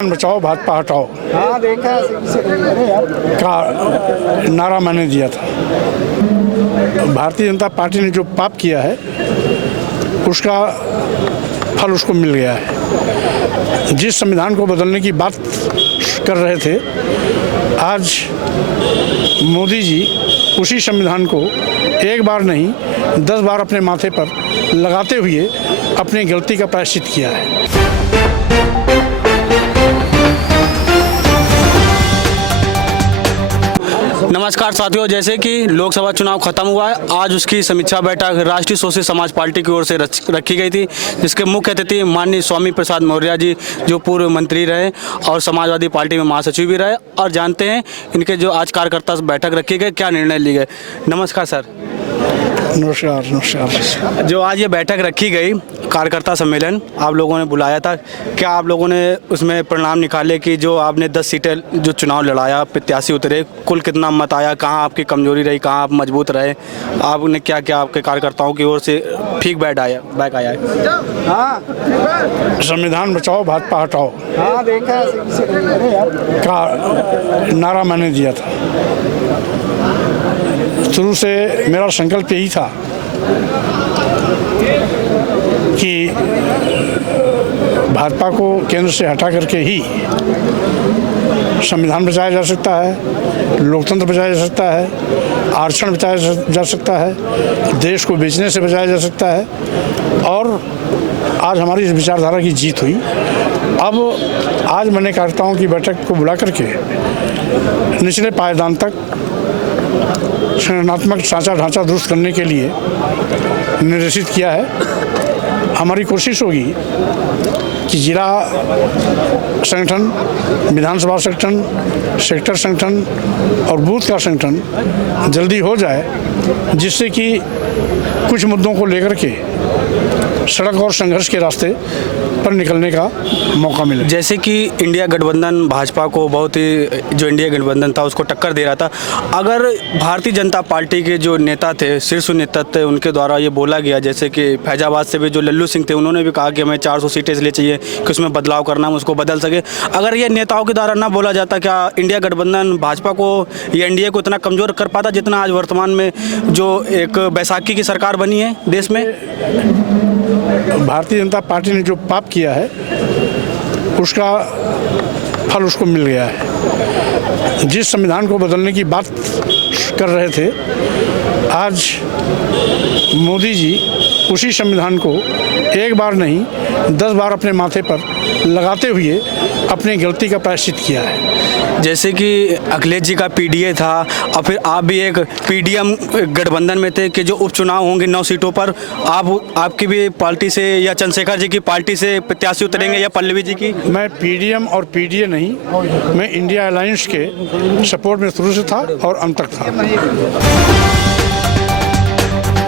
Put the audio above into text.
बचाओ भाजपा हटाओ हाँ देखा का नारा मैंने दिया था। भारतीय जनता पार्टी ने जो पाप किया है उसका फल उसको मिल गया है। जिस संविधान को बदलने की बात कर रहे थे, आज मोदी जी उसी संविधान को एक बार नहीं 10 बार अपने माथे पर लगाते हुए अपनी गलती का प्रायश्चित किया है। नमस्कार साथियों, जैसे कि लोकसभा चुनाव खत्म हुआ है, आज उसकी समीक्षा बैठक राष्ट्रीय सोशलिस्ट समाज पार्टी की ओर से रखी गई थी, जिसके मुख्य अतिथि माननीय स्वामी प्रसाद मौर्य जी, जो पूर्व मंत्री रहे और समाजवादी पार्टी में महासचिव भी रहे। और जानते हैं इनके जो आज कार्यकर्ता बैठक रखी गई, क्या निर्णय लिए गए। नमस्कार सर। नमस्कार। नमस्कार। जो आज ये बैठक रखी गई, कार्यकर्ता सम्मेलन आप लोगों ने बुलाया था, क्या आप लोगों ने उसमें परिणाम निकाले कि जो आपने 10 सीटें जो चुनाव लड़ाया, प्रत्याशी उतरे, कुल कितना मत आया, कहाँ आपकी कमजोरी रही, कहाँ आप मजबूत रहे, आपने क्या क्या आपके कार्यकर्ताओं की ओर से फीडबैक आया है? हाँ संविधान बचाओ भाजपा हटाओ हाँ देखा का नारा मैंने दिया था। शुरू से मेरा संकल्प यही था कि भाजपा को केंद्र से हटा करके ही संविधान बचाया जा सकता है, लोकतंत्र बचाया जा सकता है, आरक्षण बचाया जा सकता है, देश को बेचने से बचाया जा सकता है। और आज हमारी इस विचारधारा की जीत हुई। अब आज मैंने कार्यकर्ताओं की बैठक को बुला करके निचले पायदान तक संगठनात्मक ढांचा दुरुस्त करने के लिए निर्देशित किया है। हमारी कोशिश होगी कि जिला संगठन, विधानसभा संगठन, सेक्टर संगठन और बूथ का संगठन जल्दी हो जाए, जिससे कि कुछ मुद्दों को लेकर के सड़क और संघर्ष के रास्ते पर निकलने का मौका मिले। जैसे कि इंडिया गठबंधन भाजपा को बहुत ही, जो इंडिया गठबंधन था उसको टक्कर दे रहा था, अगर भारतीय जनता पार्टी के जो नेता थे, शीर्ष नेता थे, उनके द्वारा ये बोला गया, जैसे कि फैजाबाद से भी जो लल्लू सिंह थे, उन्होंने भी कहा कि हमें 400 सीटें इसलिए चाहिए कि उसमें बदलाव करना, हम उसको बदल सके। अगर ये नेताओं के द्वारा ना बोला जाता, क्या इंडिया गठबंधन भाजपा को या एनडीए को इतना कमज़ोर कर पाता जितना आज वर्तमान में जो एक बैसाखी की सरकार बनी है देश में? भारतीय जनता पार्टी ने जो पाप किया है उसका फल उसको मिल गया है। जिस संविधान को बदलने की बात कर रहे थे, आज मोदी जी उसी संविधान को एक बार नहीं 10 बार अपने माथे पर लगाते हुए अपनी गलती का प्रायश्चित किया है। जैसे कि अखिलेश जी का पीडीए था और फिर आप भी एक पीडीएम गठबंधन में थे कि जो उपचुनाव होंगे 9 सीटों पर, आपकी भी पार्टी से या चंद्रशेखर जी की पार्टी से प्रत्याशी उतरेंगे या पल्लवी जी की? मैं पीडीएम और पीडीए नहीं, मैं इंडिया अलायंस के सपोर्ट में शुरू से था और अंत तक था।